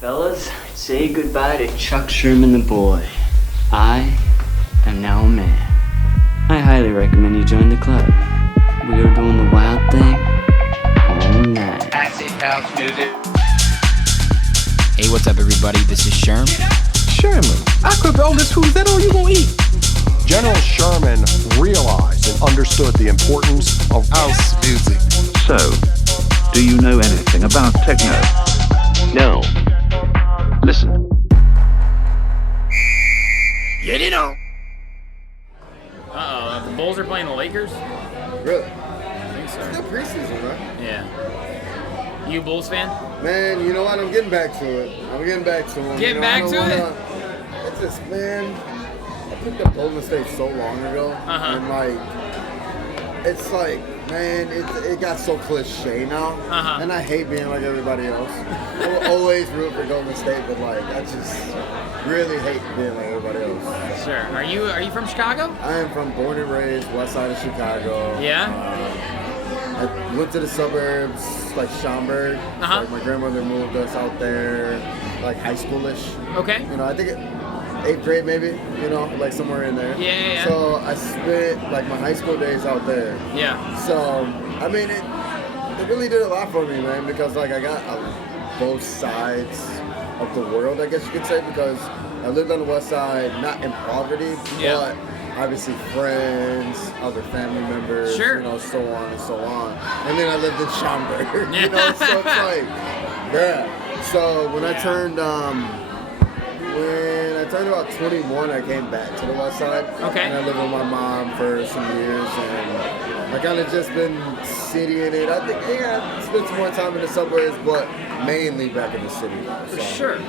Fellas, say goodbye to Chuck Sherman the boy. I am now a man. I highly recommend you join the club. We are doing the wild thing all night. Acid house music. Hey, what's up, everybody? This is Sherm. Sherman, I cook all this food. Is that all you gonna eat? General Sherman realized and understood the importance of house music. So, do you know anything about techno? No. Listen. Get it on. The Bulls are playing the Lakers? Really? I think so. Still preseason, right? Yeah. You a Bulls fan? Man, you know what? I'm getting back to it. Getting back to it? It's just, man, I picked up Golden State so long ago. And, it's like, man, it got so cliche now. And I hate being like everybody else. I will always root for Golden State, but, like, I just really hate being like everybody else. Sure. Are you from Chicago? I am from born and raised west side of Chicago. Yeah? I went to the suburbs, like Schaumburg. Like my grandmother moved us out there, like high schoolish. Okay. You know, I think 8th grade maybe, you know, like somewhere in there. Yeah. So I spent like my high school days out there. Yeah. So, I mean, it really did a lot for me, man, because like I got both sides of the world, I guess you could say, because I lived on the west side, not in poverty, but obviously friends, other family members, you know, so on and so on. And then I lived in Schaumburg, you know, so it's like, yeah. So when I turned about 21, I came back to the west side. Okay. And I lived with my mom for some years, and I kind of just been citying it. I think, I spent some more time in the suburbs, but mainly back in the city.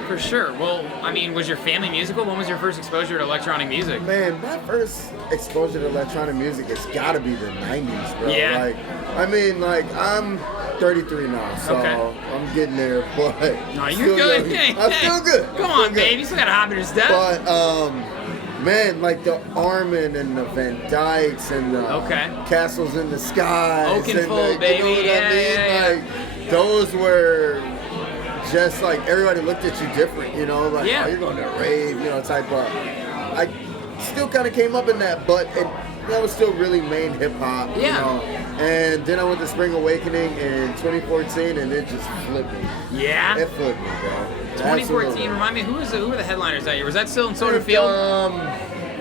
For sure. Well, I mean, was your family musical? When was your first exposure to electronic music? Man, my first exposure to electronic music has got to be the 90s, bro. Yeah. Like, I mean, like, I'm 33 now, so I'm getting there, but... No, you're good. I'm still good. Come on, babe. You still got a hop in your step. But, man, like the Armin and the Van Dykes and the Castles in the Skies. Oakenfold, baby. You know what I mean? Yeah. Like, those were just like, everybody looked at you different, you know? Like, oh, you're going to a rave, you know, type of... I still kind of came up in that, but that was still really main hip-hop, you know? And then I went to Spring Awakening in 2014, and it just flipped me. Yeah? It flipped me, bro. 2014, Absolutely. remind me, who were the headliners that year? Was that still in Soldier Field?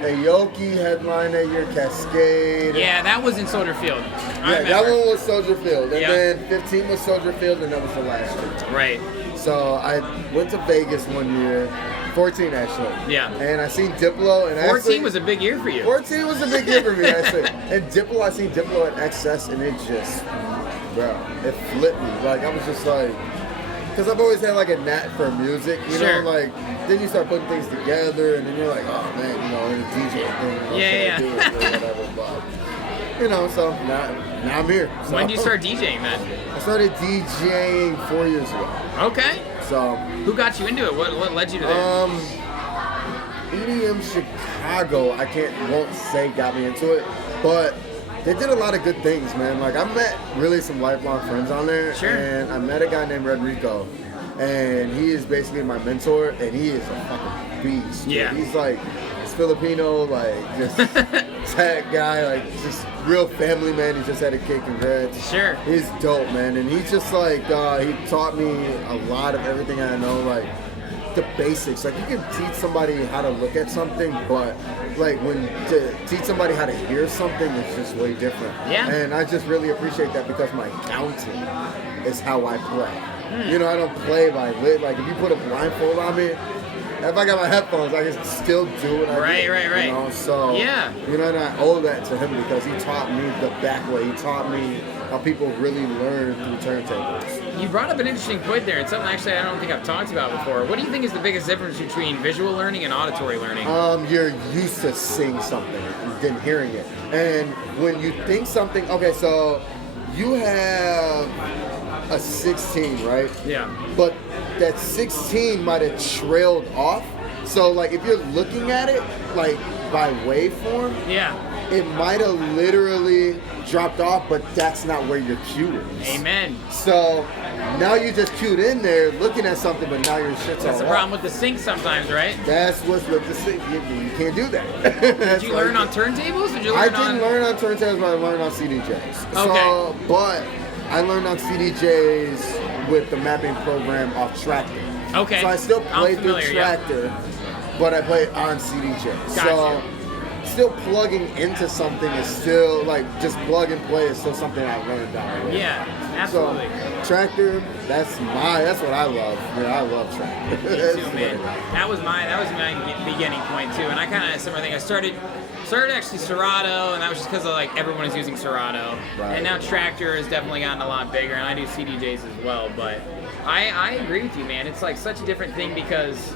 Aoki headlined that year, Cascade. Yeah, that was in Soldier Field. Yeah, that one was Soldier Field. And then 15 was Soldier Field, and that was the last year. Right. So I went to Vegas one year. 14 actually. Yeah. And I seen Diplo, and 14 was a big year for you. 14 was a big year for me, actually. And Diplo, I seen Diplo at XS, and it just, bro, it flipped me. Like, I was just like, because I've always had like a knack for music, you know, like, then you start putting things together, and then you're like, oh man, you know, the DJ thing, Yeah. do it, or whatever, but, you know, so now I'm here. So. When did you start DJing then? I started DJing 4 years ago. Okay. So, who got you into it? What led you to that? EDM Chicago, won't say got me into it, but they did a lot of good things, man. Like, I met really some lifelong friends on there, and I met a guy named Rodrigo, and he is basically my mentor, and he is a fucking beast. Dude. Yeah. He's like, he's Filipino, like, just tech guy, like, just real family man. He just had a kid, congrats. Sure. He's dope, man, and he's just like, he taught me a lot of everything I know, like, the basics. Like, you can teach somebody how to look at something, but like to teach somebody how to hear something is just way different. Yeah. And I just really appreciate that, because my counting is how I play. You know, I don't play by lit. Like, if you put a blindfold on me, if I got my headphones, I can still do what I do. Right. You know, so you know, and I owe that to him, because he taught me the back way. He taught me how people really learn through turntables. You brought up an interesting point there, and something actually I don't think I've talked about before. What do you think is the biggest difference between visual learning and auditory learning? You're used to seeing something than hearing it. And when you think something, okay, so you have a 16, right? Yeah. But that 16 might have trailed off So like if you're looking at it like by waveform, it might have literally dropped off, but that's not where your cue is. Amen. So now you just cued in there looking at something, but now your shit's That's all the off. problem with the sync sometimes, right? That's what's with the sync. You can't do that. Did you learn on turntables? Did you learn I didn't learn on turntables, but I learned on CDJs. So, but I learned on CDJs with the mapping program off Tractor. Okay. So I still play through familiar, Tractor, but I play on CDJ. Gotcha. So still plugging into something is still like just plug and play is still something I learned down the road. Yeah, absolutely. So, Tractor, that's what I love. Yeah, I love Tractor. Me too, man. That was my beginning point too, and I kind of had a similar thing. I started actually Serato, and that was just because like everyone is using Serato, Right. and now Tractor has definitely gotten a lot bigger, and I do CDJs as well. But I agree with you, man. It's like such a different thing because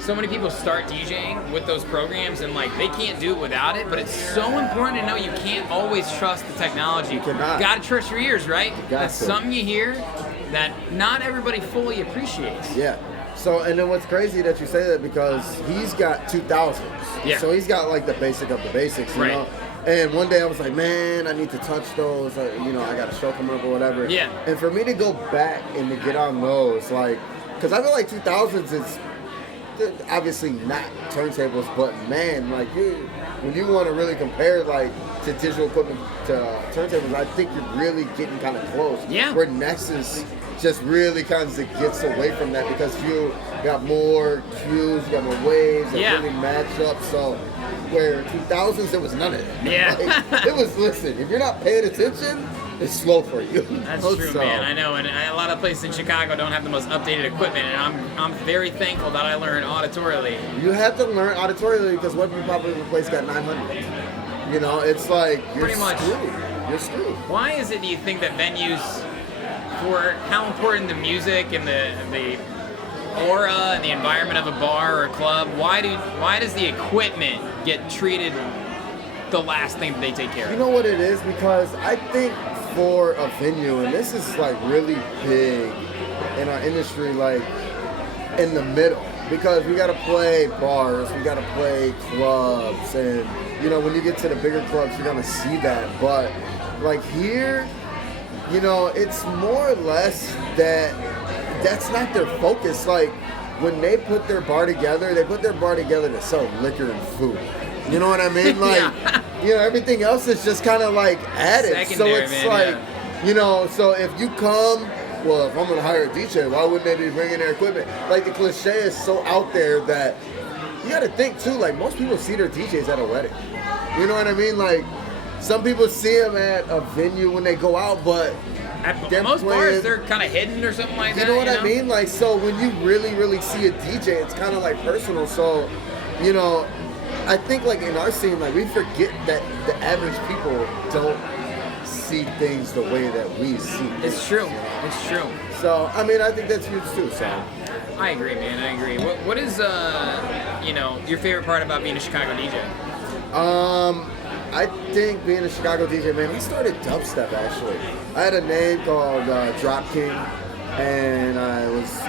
so many people start DJing with those programs and like they can't do it without it, but it's so important to know you can't always trust the technology. You cannot. gotta trust your ears, right? That's to. something you hear that not everybody fully appreciates. Yeah. So, and then what's crazy that you say that because he's got 2000s. Yeah. So he's got like the basic of the basics, you Right. know? And one day I was like, man, I need to touch those. You know, I got a show coming up or whatever. Yeah. And for me to go back and to get on those, like, because I feel like 2000s is obviously not turntables, but man, like when you want to really compare like to digital equipment to turntables, I think you're really getting kind of close. Yeah. Where Nexus just really kind of gets away from that because you got more cues, you got more waves that Yeah. really match up. So where 2000s there was none of that. Yeah. Like, it was, listen, if you're not paying attention, it's slow for you. That's So- true, man. I know, and a lot of places in Chicago don't have the most updated equipment, and I'm very thankful that I learned auditorially. You have to learn auditorially because what probably the place got 900. You know, it's like you're Pretty much. screwed. You're screwed. Why is it, do you think, that venues, for how important the music and the aura and the environment of a bar or a club, why does the equipment get treated the last thing that they take care You of? know what it is? Because I think for a venue, and this is like really big in our industry, like in the middle, because we got to play bars, we got to play clubs, and you know, when you get to the bigger clubs, you're gonna see that. But like here, you know, it's more or less that's not their focus. Like when they put their bar together, they put their bar together to sell liquor and food. You know what I mean? Like, you know, everything else is just kind of like added. Secondary, so it's man, like, you know, so if you come, well, if I'm going to hire a DJ, why wouldn't they be bringing their equipment? Like the cliche is so out there that you got to think too, like most people see their DJs at a wedding. You know what I mean? Like some people see them at a venue when they go out, but At they're most playing- bars, they're kind of hidden or something like that. you know what I mean? Like, so when you really, really see a DJ, it's kind of like personal. So, you know, I think like in our scene, like we forget that the average people don't see things the way that we see things. It's true. It's true. So, I mean, I think that's huge too. So, I agree, man. I agree. What is you know, your favorite part about being a Chicago DJ? I think being a Chicago DJ, man, I started dubstep actually. I had a name called Drop King, and I was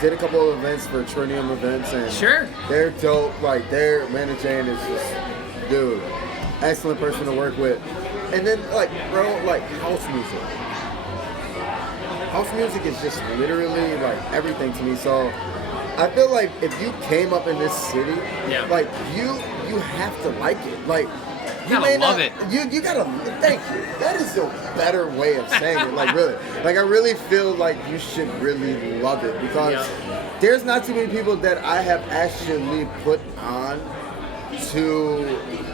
did a couple of events for Trinium events, and Sure. they're dope. Like their manager is just, dude, excellent person to work with. And then like, bro, like house music. House music is just literally like everything to me. So I feel like if you came up in this city, Yeah. like you have to like it. Like You gotta love it. You gotta thank you. That is a better way of saying it. Like really, like I really feel like you should really love it because there's not too many people that I have actually put on to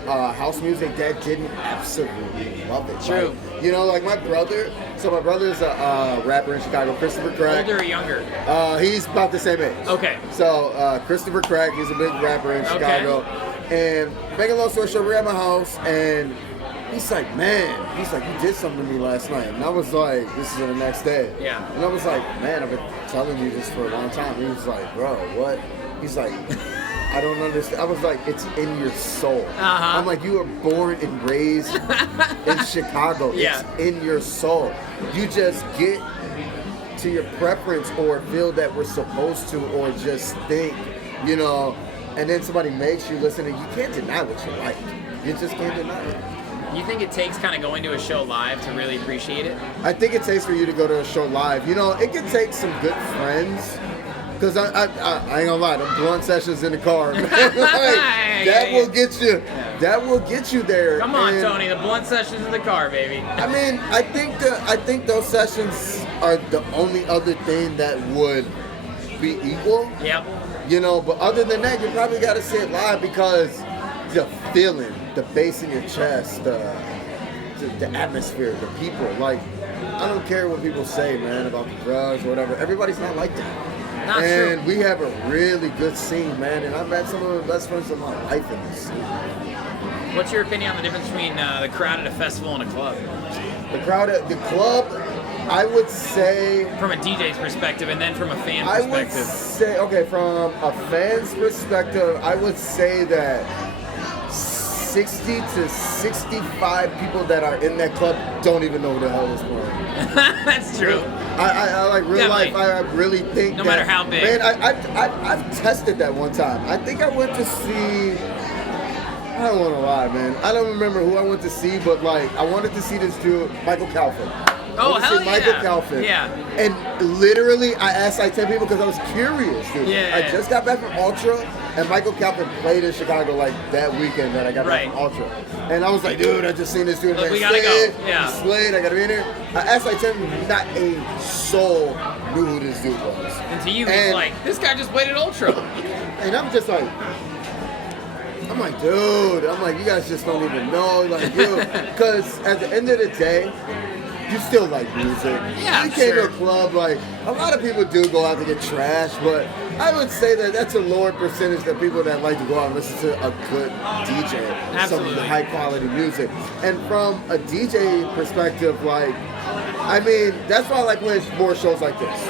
house music that didn't absolutely love it. True. Like, you know, like my brother. So my brother's a rapper in Chicago, Christopher Crack. Older or younger? He's about the same age. Okay. So Christopher Crack, he's a big rapper in Chicago. And make a long story short, we're at my house and he's like, man, he's like, you did something to me last night. And I was like, this is the next day. Yeah. And I was like, man, I've been telling you this for a long time. He was like, bro, what? He's like, I don't understand. I was like, it's in your soul. Uh-huh. I'm like, you were born and raised in Chicago. Yeah. It's in your soul. You just get to your preference or feel that we're supposed to or just think, you know, and then somebody makes you listen, and you can't deny what you like. You just can't deny it. You think it takes kind of going to a show live to really appreciate it? I think it takes for you to go to a show live. You know, it can take some good friends. Because I ain't gonna lie, the blunt sessions in the car, man. That will get you. That will get you there. Come on, Tony, the blunt sessions in the car, baby. I mean, I think those sessions are the only other thing that would be equal. Yep. You know, but other than that, you probably got to see it live because the feeling, the bass in your chest, the atmosphere, the people. Like, I don't care what people say, man, about the drugs or whatever. Everybody's not like that. Not and true. we have a really good scene, man. And I've met some of the best friends of my life in this scene. What's your opinion on the difference between the crowd at a festival and a club? The crowd at the club, I would say... From a DJ's perspective and then from a fan I would perspective. say, okay, from a fan's perspective, I would say that 60 to 65 people that are in that club don't even know who the hell is playing. That's true. I like real Definitely. life. I really think No that, matter how big. Man, I've tested that one time. I think I went to see. I don't want to lie, man. I don't remember who I went to see, but like I wanted to see this dude, Michael Calfin. Oh, I went to hell see Michael yeah. Calfin. Yeah. And literally, I asked like 10 people because I was curious, dude. Yeah. I just got back from Ultra, and Michael Calfin played in Chicago like that weekend that I got back Right. from Ultra. And I was like, dude, I just seen this dude. Look, man, we gotta Slade, go. Yeah. Slade, I gotta be in here. I asked like 10 people, not a soul knew who this dude was. And to you, he's And- like, this guy just played at Ultra. And I'm just like, dude, you guys just don't even know, like, dude, because at the end of the day, you still like music. Yeah, you came sure. to a club, like, a lot of people do go out to get trashed, but I would say that that's a lower percentage of people that like to go out and listen to a good DJ, Absolutely. some high quality music. And from a DJ perspective, like, I mean, that's why I like playing more shows like this.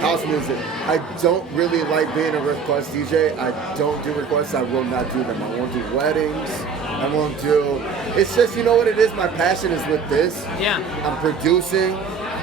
House music. I don't really like being a request DJ. I don't do requests. I will not do them. I won't do weddings. I won't do... It's just, you know what it is? My passion is with this. Yeah. I'm producing.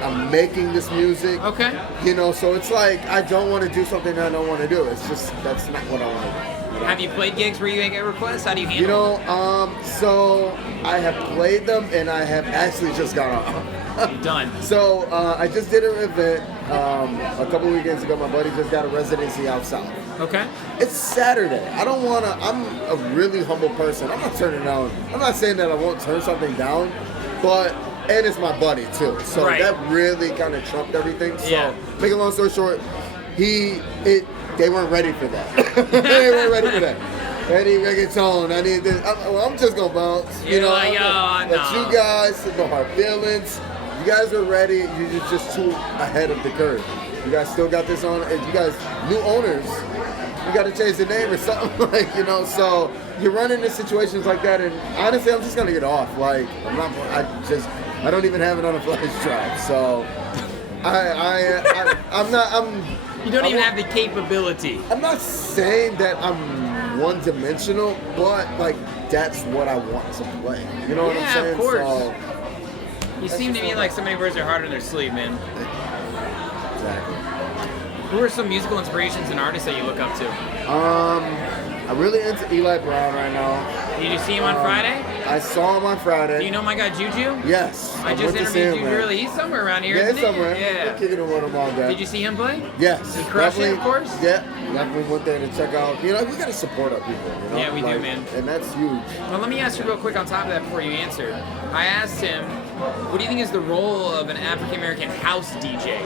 I'm making this music. Okay. You know, so it's like, I don't want to do something that I don't want to do. It's just, that's not what I want to do. Have you played gigs where you get requests? How do you handle You know, so I have played them and I have actually just got off. it? Done. So I just did an event a couple weekends ago. My buddy just got a residency out south. Okay. It's Saturday. I don't want to, I'm a really humble person. I'm not turning down, I'm not saying that I won't turn something down, but, and it's my buddy too. So Right. that really kind of trumped everything. So Yeah. make a long story short, they weren't ready for that. They weren't ready for that. I need reggaeton. I need this. I'm just gonna bounce. You're like, but no. you guys, no hard feelings. You guys are ready. You're just too ahead of the curve. You guys still got this on. And you guys, new owners, you got to change the name or something, like, you know. So you're running into situations like that, and honestly, I'm just gonna get off. Like, I don't even have it on a flash drive. So You don't even have the capability. I'm not saying that I'm one-dimensional, but like that's what I want to play. You know what I'm Yeah, saying? of course. So, You seem to me like somebody wears their heart on their sleeve, man. exactly. Who are some musical inspirations and artists that you look up to? I'm really into Eli Brown right now. Did you see him on Friday? I saw him on Friday. Do you know my guy Juju? Yes. I just went to see interviewed him, Juju man. early. He's somewhere around here, Yeah, isn't it's he? somewhere. Yeah. I'm kicking it with him all day. Did you see him play? Yes. He crushed it, definitely. of course? Yeah. Definitely went there to check out. You know, we got to support our people. You know? Yeah, we do, man. And that's huge. Well, let me ask you real quick on top of that before you answer. I asked him, what do you think is the role of an African-American house DJ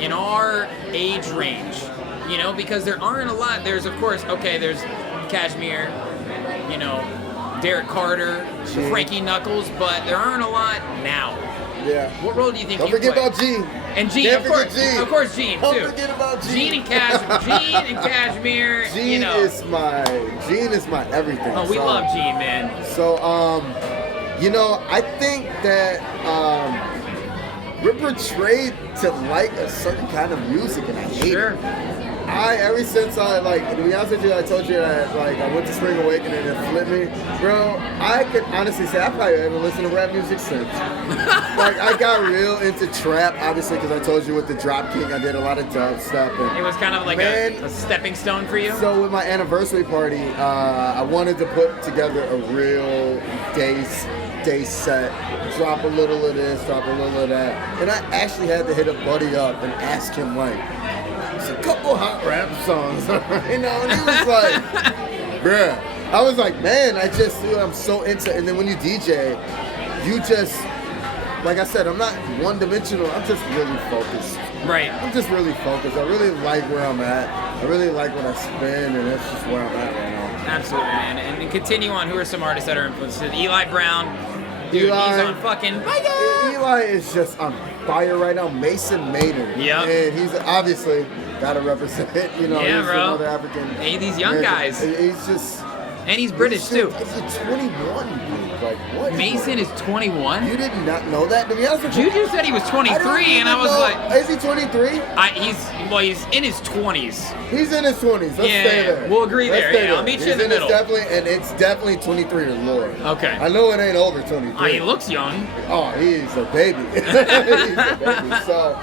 in our age range? You know, because there aren't a lot. There's, of course, there's Cashmere, you know, Derek Carter, Gene. Frankie Knuckles, but there aren't a lot now. Yeah. What role do you think Don't you forget play? about Gene. And Gene, Can't of course, forget Gene. of course, Gene Don't too. forget about Gene. Gene and Cashmere, Gene you know. is my everything. Oh, we So- love Gene, man. So, you know, I think that we're portrayed to like a certain kind of music, and I hate Sure. it. ever since I, like, to be honest with you, I told you that, like, I went to Spring Awakening and it flipped me. Bro, I could honestly say I probably haven't listened to rap music since. Like, I got real into trap, obviously, because I told you with the Drop King, I did a lot of dub stuff. And It was kind of like a stepping stone for you? so with my anniversary party, I wanted to put together a real day set, drop a little of this, drop a little of that. And I actually had to hit a buddy up and ask him, like, it's a couple hot rap songs, you know? And he was like, bruh. I was like, man, I'm so into it. And then when you DJ, you just, like I said, I'm not one-dimensional. I'm just really focused. Right. I'm just really focused. I really like where I'm at. I really like what I spend, and that's just where I'm at right now. Absolutely, man. And continue on. Who are some artists that are influenced? Eli Brown. Dude, Eli, he's on fucking fire. Eli is just on fire right now. Mason Maynard. Yep. And he's obviously got to represent, you know, Yeah, he's bro. another African. Hey, these young guys. He's just... And he's British, too. He's 21, dude. Like, what? Mason is 21? You did not know that? To be honest with you, Juju said he was 23, and I was like... Is he 23? He's in his 20s. He's in his 20s. Let's stay there. We'll agree Let's there. stay Yeah, I'll meet you in the middle. It's definitely 23 or lower. Okay. I know it ain't over 23. He looks young. Oh, he's a baby. He's a baby. So,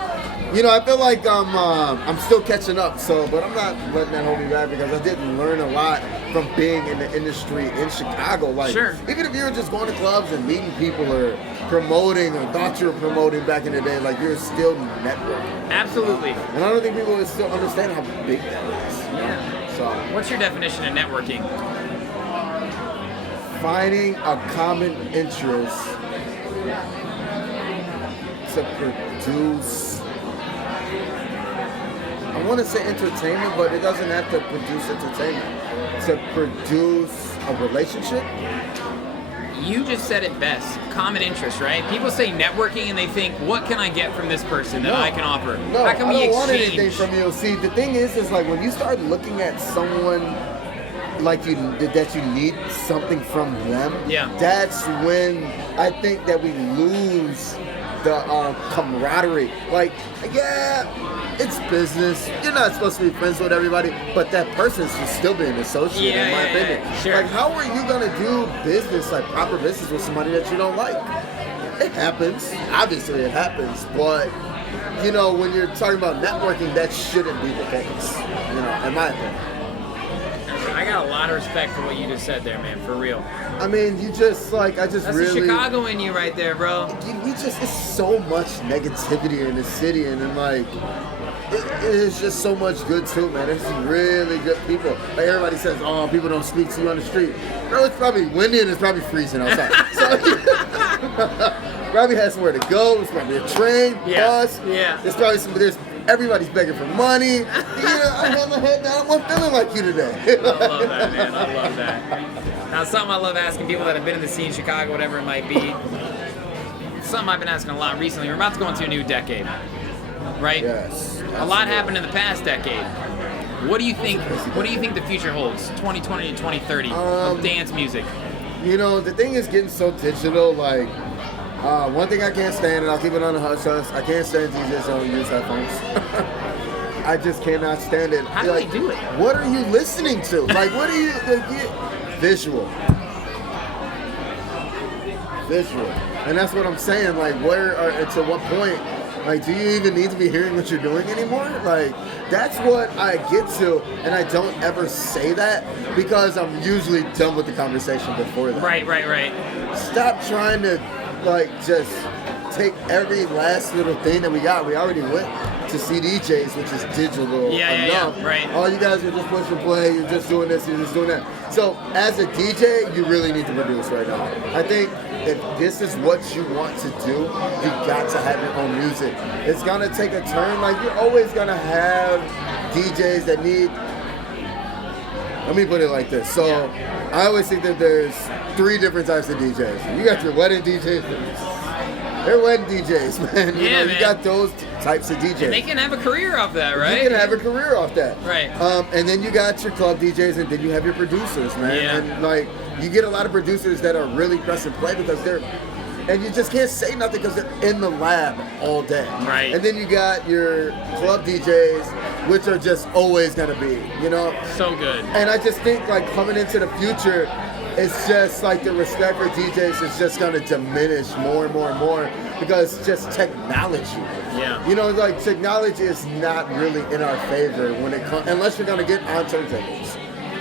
you know, I feel like I'm still catching up. So, but I'm not letting that hold me back because I did learn a lot from being in the industry in Chicago. Like, sure. Even if you were just going to clubs and meeting people or promoting or thought you were promoting back in the day, like you're still networking. Absolutely. And I don't think people would still understand how big that is. Yeah. So, what's your definition of networking? finding a common interest to produce, I want to say entertainment, but it doesn't have to produce entertainment. To produce a relationship. You just said it best. Common interest, right? People say networking and they think, what can I get from this person that I can offer? No, How can I we don't want exchange? anything from you. See, the thing is like when you start looking at someone like you that you need something from them, that's when I think that we lose the camaraderie. Like, yeah, it's business. You're not supposed to be friends with everybody, but that person should still be an associate, in my opinion. Yeah, sure. Like, how are you gonna do business, like proper business, with somebody that you don't like? It happens. Obviously, it happens. But you know, when you're talking about networking, that shouldn't be the case. You know, in my opinion. I got a lot of respect for what you just said there, man. For real. I mean, you just like That's really. the Chicago in you right there, bro. We just, it's so much negativity in the city, and then like it's just so much good too, man. It's really good people. Like everybody says, oh, people don't speak to you on the street. Bro, it's probably windy and it's probably freezing outside. So probably has somewhere to go. It's probably a train, bus. Yeah. There's probably everybody's begging for money. You know, I have my head down. I'm feeling like you today. I love that, man. I love that. Now, something I love asking people that have been in the scene, Chicago, whatever it might be. Something I've been asking a lot recently. We're about to go into a new decade, right? Yes. A lot happened in the past decade. What do you think? What do you think the future holds? 2020 to 2030 of dance music. You know, the thing is getting so digital. Like, one thing I can't stand, and I'll keep it on the hush hush. I can't stand DJs don't use headphones. I just cannot stand it. How do they do it? What are you listening to? Like, what are you? Visual. And that's what I'm saying. Like, to what point? Like, do you even need to be hearing what you're doing anymore? Like, that's what I get to, and I don't ever say that because I'm usually done with the conversation before that. Right. Stop trying to, like, just take every last little thing that we got. We already went to CDJs, which is digital enough. Right. All you guys are just push and play. You're just doing this. You're just doing that. So, as a DJ, you really need to produce right now. I think if this is what you want to do, you got to have your own music. It's gonna take a turn. Like, you're always gonna have DJs that need. Let me put it like this. So, I always think that there's 3 different types of DJs. You got your wedding DJs. They're wedding DJs, man. Man. You got those types of DJs. And they can have a career off that, right? You can have a career off that. Right. And then you got your club DJs, and then you have your producers, man. Yeah. And like, you get a lot of producers that are really press and play because and you just can't say nothing because they're in the lab all day. Right. And then you got your club DJs which are just always gonna be, you know. So good. And I just think like coming into the future, it's just like the respect for DJs is just gonna diminish more and more and more because just technology. Yeah. You know, like technology is not really in our favor when it comes, unless you're gonna get on turntables.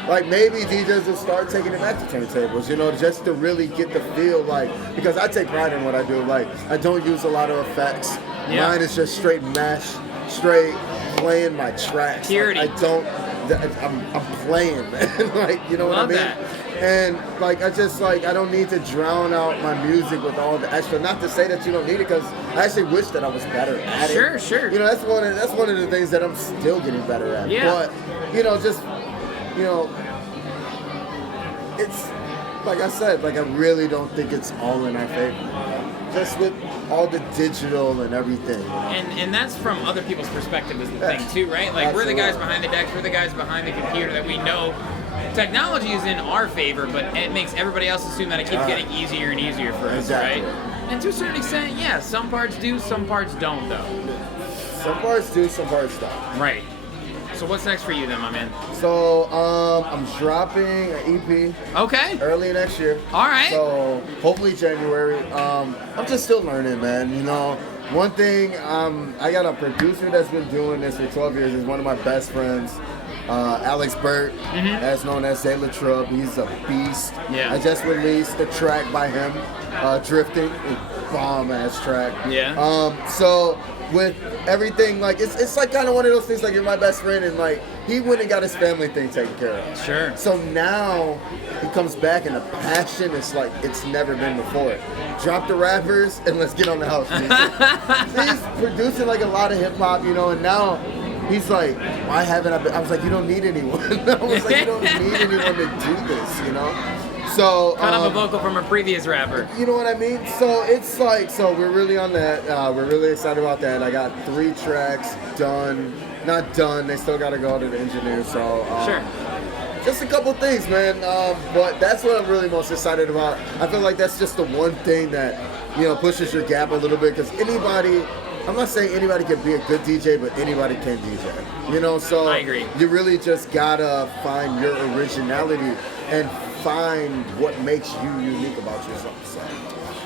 Like maybe DJs will start taking it back to turntables, you know, just to really get the feel, like, because I take pride in what I do. Like, I don't use a lot of effects. Yeah. Mine is just straight mesh, straight playing my tracks. Purity. Like, I'm playing, man. Like, you know what I Love mean? that. And like I just like I don't need to drown out my music with all the extra. Not to say that you don't need it, because I actually wish that I was better at it. Sure. You know, that's one of the things that I'm still getting better at. Yeah. But you know, just you know, it's like I said, like I really don't think it's all in our favor. Just with all the digital and everything. You know? And that's from other people's perspective is the thing too, right? Like we're the guys behind the decks, we're the guys behind the computer that we know technology is in our favor, but it makes everybody else assume that it keeps getting easier and easier for us, exactly. right? And to a certain extent, yeah, some parts do, some parts don't though. Some parts do, some parts don't. Right. So what's next for you then, my man? So I'm dropping an EP. Okay. Early next year. All right. So hopefully January. I'm just still learning, man. You know, one thing I got a producer that's been doing this for 12 years. Is one of my best friends, Alex Burt, as known as Zayla Trub. He's a beast. Yeah. I just released a track by him, Drifting, a bomb ass track. Yeah. So with everything, like it's like kind of one of those things, like you're my best friend, and like he went and got his family thing taken care of. Sure. So now he comes back and the passion is like it's never been before. Drop the rappers and let's get on the house music. So he's producing like a lot of hip hop, you know, and now he's like, why haven't I been? I was like, you don't need anyone. I was like, you don't need anyone to do this, you know. So Cut off a vocal from a previous rapper. You know what I mean? So it's like, so we're really on that. We're really excited about that. I got 3 tracks done. Not done. They still got to go to the engineer. So Sure. Just a couple things, man. But that's what I'm really most excited about. I feel like that's just the one thing that, you know, pushes your gap a little bit, because anybody, I'm not saying anybody can be a good DJ, but anybody can DJ. You know, so I agree. You really just gotta find your originality and find what makes you unique about yourself. So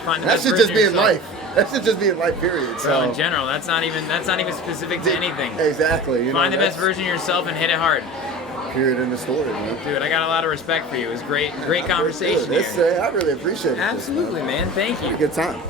Find the that best should version just be of in yourself. life. That should just be in life, period. So Well, in general, that's not even specific to anything. Exactly. You Find know, the best that's version of yourself and hit it hard. Period in the story, man. Dude, I got a lot of respect for you. It was great conversation It's, here. I really appreciate it. Absolutely, man. Thank you. Good time.